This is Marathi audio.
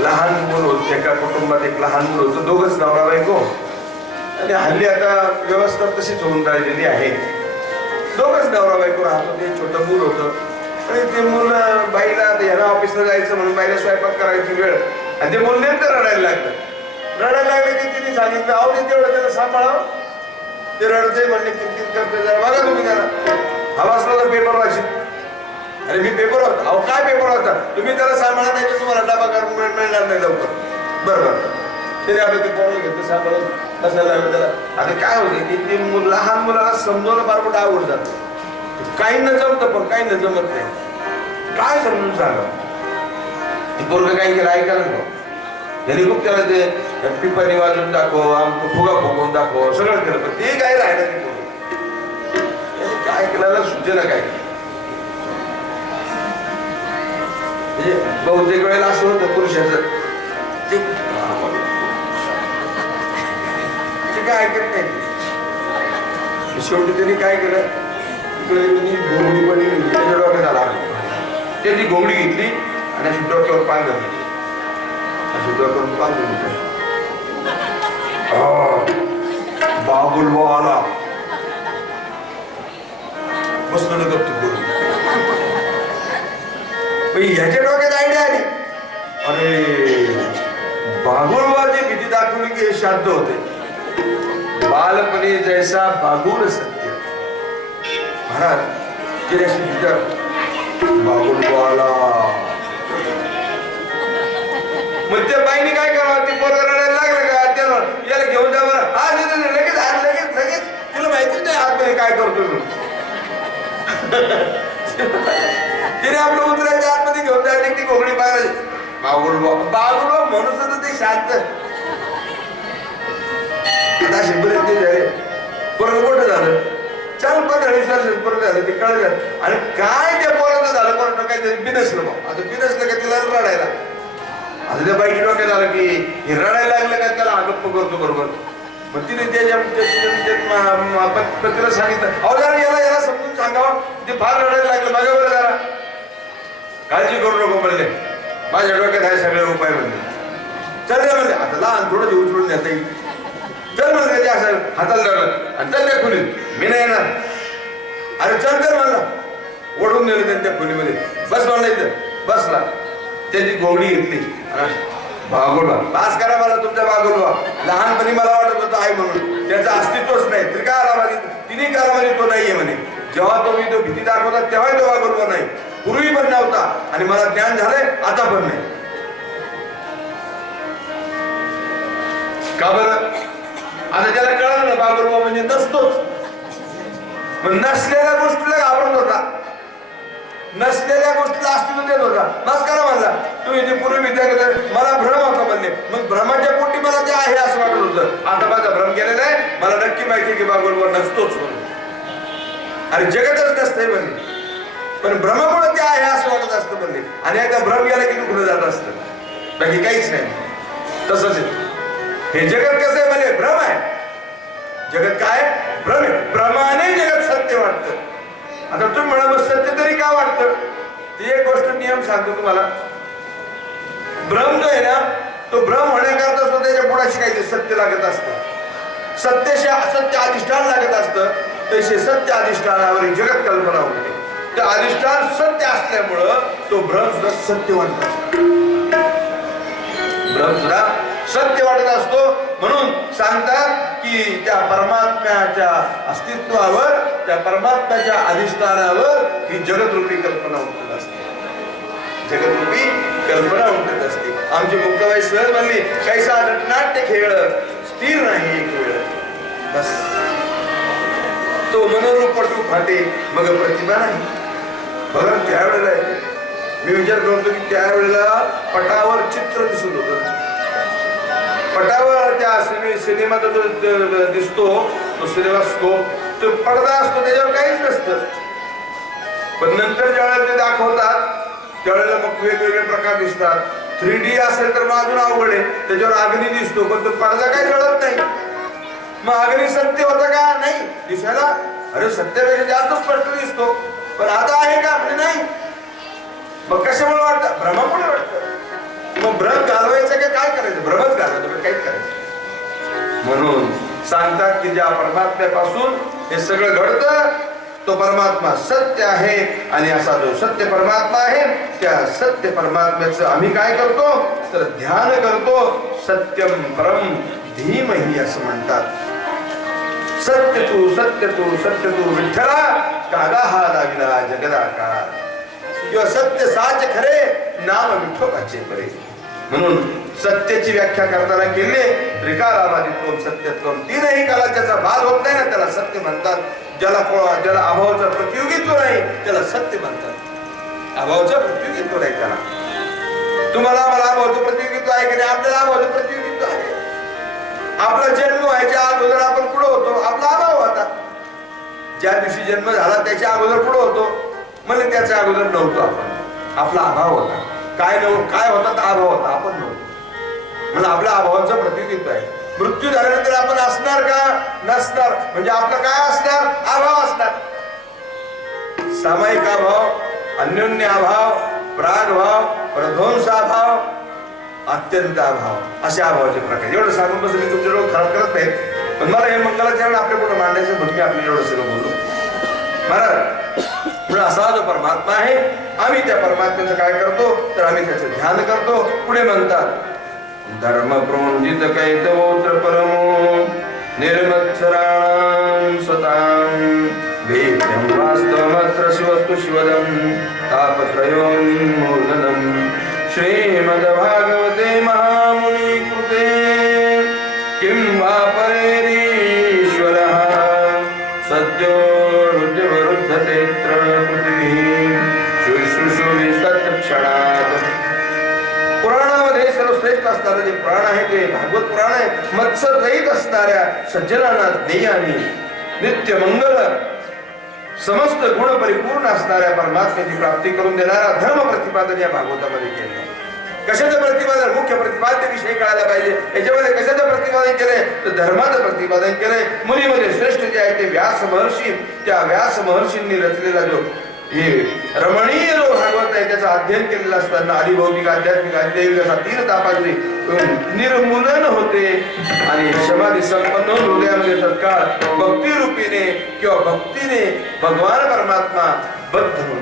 लहान मूल होत एका कुटुंबात एक लहान मूल होतं दोघंच नवरा बायको. आणि हल्ली आता व्यवस्था तशीच होऊन राहिलेली आहे. दोघंच नवरा बायको राहत होते छोटं मूल होतं. आणि ते मूल बाईला ह्याला ऑफिसला जायचं म्हणून बाईला स्वयंपाक करायची वेळ. आणि ते मूल नेमकं रडायला लागलं. रडायला लागलं की तिने सांगितलं अहो तेवढं त्याला सांभाळावं. ते रडते म्हणले किरकिर करते जरा बघा तुम्ही त्याला. हवासला तर पेपर वाचित अरे मी पेपर होता अहो काय पेपर होता तुम्ही त्याला सांभाळा नाही तुम्हाला डबा करून मिळणार नाही लवकर. बरं बरं. त्याने आपलं ते पोरं घेतलं सांभाळून बसायला त्याला. आता काय होते की ते मुलं- लहान मुलाला समजवणं फार मोठं आवड जातं. काही न जमतं पण काही न जमत नाही. काय समजून सांगा ते पोरग काही केलं ऐकायला नको त्यांनी खूप त्याला ते. पिपाणी वाजून दाखव आमचं फुगा फुगवून दाखव सगळं केलं. पण ते काय राहिलं ते काय केलं सुचेना काय. केलं म्हणजे बहुतेक वेळेला असं होतं पुरुषाचं. ते काय ऐकत नाही. शेवटी त्यांनी काय केलं? इकडे त्यांनी घोंगडी पडली त्याच्या डोक्यात आला. ते ती घोंगडी घेतली आणि अशी डोक्यावर पांग अशी डोक्यावर पांग बाबुल आला. बसलो गप्प ह्याच्या डोक्यात अरे बागुलवाची भीती दाखवली की हे शांत होते. बालपणी जैसा बागुल सत्य. महाराज गेल्या विचार बागुलवाला. मग त्या बाईने काय करावं? ती पोरं रडायला लागलं का? त्याला याला घेऊन जा बरं. हा नाही, लगेच हात लगेच लगेच. तुला माहितीच नाही आतमध्ये काय करतो तिने आपलं उतरायच्या आतमध्ये घेऊन जायचं ती कोकणी पाहिजे बागुल बागुल म्हणून सुद्धा ते शांत. आता ते झाले परत मोठं झालं. चार पंधरा वीस वर्ष परत झालं ते कळलं आणि काय त्या पोराचं झालं कोण काय ते बिनसलं मग आता बिनसलं का तिला रडायला? आता त्या बाईच्या डोक्यात आलं की हे रडायला लागलं का त्याला आगप्प करतो बरोबर? मग तिने त्याच्या त्या- आपण पतीला सांगितलं अहो जरा याला याला समजून सांगावं. ते फार रडायला लागलं. माझ्या बरं जरा. काळजी करू नको म्हणले माझ्या डोक्यात आहे सगळे उपाय म्हणले चल रे म्हणले आता लहान थोडं जीव उचलून देता येईल. चल म्हणलं त्याच्या असं हाताला धरलं आणि चल त्या खोलीत. मी नाही येणार. अरे चल तर म्हणला. ओढून नेलं त्यांनी त्या खोलीमध्ये. बस म्हणलं इथं. बसला. त्याची गोवडी घेतली आणि बागुलवा. पास करा मला तुमच्या बागुलवा. लहानपणी मला वाटत होतं आहे म्हणून. त्याचं अस्तित्वच नाही. त्रिकारामध्ये तिन्ही कारामध्ये तो नाहीये म्हणे. जेव्हा तो मी तो भीती दाखवता तेव्हाही तो बागुलवा नाही. पूर्वी पण नव्हता. आणि मला ज्ञान झालंय आता पण नाही. का बरं? आता त्याला कळलं ना बाबुलवा म्हणजे नसतोच. मग नसलेल्या गोष्टीला घाबरत होता. नसलेल्या गोष्टीला अस्तित्व देत होता. बस करा म्हणला तुम्ही ते पूर्वी विद्या मला भ्रम होता म्हणले. मग भ्रमाच्या पोटी मला ते आहे असं वाटत होतं. आता माझा भ्रम केलेला आहे. मला नक्की माहिती आहे की बाबा नसतोच म्हणून. अरे जगतच नसतंय म्हणले. पण भ्रमामुळे ते आहे असं वाटत असतं म्हणले. आणि एकदा भ्रम गेला की कुठं जात असतं. बाकी काहीच नाही. तसंच आहे. हे जगत कसं आहे म्हणजे भ्रम आहे. जगत काय? भ्रम आहे. भ्रमाने जगत सत्य वाटतं. आता तुम्ही म्हणा मग सत्य तरी का वाटतं? ती एक गोष्ट नियम सांगतो तुम्हाला. भ्रम जो आहे ना तो भ्रम होण्याकरता सुद्धा त्याच्या पुढाशी काही सत्य लागत असतं. सत्यशी असत्य अधिष्ठान लागत असतं. तसे सत्य अधिष्ठानावर जगत कल्पना होते. ते अधिष्ठान सत्य असल्यामुळं तो भ्रम सुद्धा सत्य वाटत असतो. भ्रम सुद्धा सत्य वाटत असतो. म्हणून सांगतात की त्या परमात्म्याच्या अस्तित्वावर त्या परमात्म्याच्या अधिष्ठानावर ही जगदरूपी कल्पना उमटत असते. जगदरूपी कल्पना उमटत असते. आमची मुक्ताबाई सहज म्हणली कैसा नटनाट्य खेळ स्थिर नाही एक वेळ. बस. तो मनोरूपटू फाटे मग प्रतिभा नाही. बघा त्यावेळेला मी विचार करतो की त्यावेळेला पटावर चित्र दिसत होतं. पटावर त्या सिनेमाचा जो दिसतो तो सिनेमा स्कोप तो पडदा असतो त्याच्यावर काहीच नसतं. पण नंतर ज्यावेळेला ते दाखवतात त्यावेळेला मग वेगवेगळे प्रकार दिसतात. थ्री डी असेल तर मग अजून अवघड आहे. त्याच्यावर अग्नी दिसतो पण तो पडदा काही जळत नाही. मग अग्नी सत्य होता का? नाही. दिसायला अरे सत्यापेक्षा जास्त स्पष्ट दिसतो. पण आता आहे का म्हणजे नाही? मग कशामुळे वाटतं? भ्रमामुळे वाटतं. मग भ्रम घालवा काय करायचं? भ्रमच घालवायचं काहीच करायचं म्हणून सांगतात की ज्या परमात्म्यापासून हे सगळं घडतं तो परमात्मा सत्य आहे आणि असा जो सत्य परमात्मा आहे त्या सत्य परमात्म्याचं आम्ही काय करतो? तर ध्यान करतो. सत्यम परम धीमही असं म्हणतात. सत्य तू सत्य तू सत्य तू विठ्ठला कागा हा लाविला जगदाकार. किंवा सत्य साच खरे नाम विठोबाचे बरे म्हणून सत्याची व्याख्या करताना केले त्रिकालाबाधित्वम सत्यत्वम तीनही काला ज्याचा भाग होत नाही ना त्याला सत्य म्हणतात. ज्याला ज्याला अभावाचा प्रतियोगित्व नाही त्याला सत्य म्हणतात. अभावाचं प्रतियोगित्व नाही त्याला. तुम्हाला मला अभावाचं प्रतियोगित्व आहे की नाही? आपल्याला अभावाचं प्रतियोगित्व आहे. आपला जन्म व्हायच्या अगोदर आपण कुठं होतो? आपला अभाव होता. ज्या दिवशी जन्म झाला त्याच्या अगोदर पुढे होतो? म्हणजे त्याच्या अगोदर नव्हतो आपण. आपला अभाव होता. काय नव्ह काय होता तर अभाव होता आपण नव्हतो. म्हणजे आपल्या अभावाचं प्रतिनिधित्व आहे. मृत्यू झाल्यानंतर आपण असणार का? नसणार. म्हणजे आपलं काय असणार? अभाव असणार. सामायिक अभाव अन्योन्य अभाव प्रागभाव प्रध्वंसाभाव अत्यंत अभाव. अशा अभावाचे प्रकार एवढं सांगून बसले मी तुमच्या खराब करत नाही. पण मला हे मंगलाचरण आपल्या पुढे मांडायचं म्हणून मी आपल्याला एवढं सगळं बोललो. महाराज पुढे असा जो परमात्मा आहे आम्ही त्या परमात्म्याचं काय करतो? तर आम्ही त्याचं ध्यान करतो. पुढे म्हणतात धर्म प्रोंजित कैतवोत्र परमो निर्मत्सराणां सतां वेद्यं वास्तवमत्र शिवस्तु शिवदं तापत्रयोन्मूलनम् श्रीमद्भागवते महा श्रेष्ठ असणारं जे प्राण आहे ते भागवत पुराण आहे. मत्सर रहित असणाऱ्या सज्जनांना ज्ञेयाने नित्य मंगल समस्त गुण परिपूर्ण असणाऱ्या परमात्म्याची प्राप्ती करून देणारा धर्म प्रतिपादन या भागवतामध्ये केलं. कशाचं प्रतिपादन? मुख्य प्रतिपाद्य विषय कळायला पाहिजे. याच्यामध्ये कशाचं प्रतिपादन केलंय? तर धर्माचं प्रतिपादन केलंय. मुलीमध्ये श्रेष्ठ जे आहे ते व्यास महर्षी. त्या व्यास महर्षींनी रचलेला जो हे रमणीय जो भागवत आहे त्याचं अध्ययन केलेलं असताना आदिभौतिक आध्यात्मिक अध्ययन कसा तीन तापाचे निर्मूलन होते आणि समाधी संपन्न हृदयामध्ये तत्काळ भक्ती रूपीने किंवा भक्तीने भगवान परमात्मा बद्ध होते.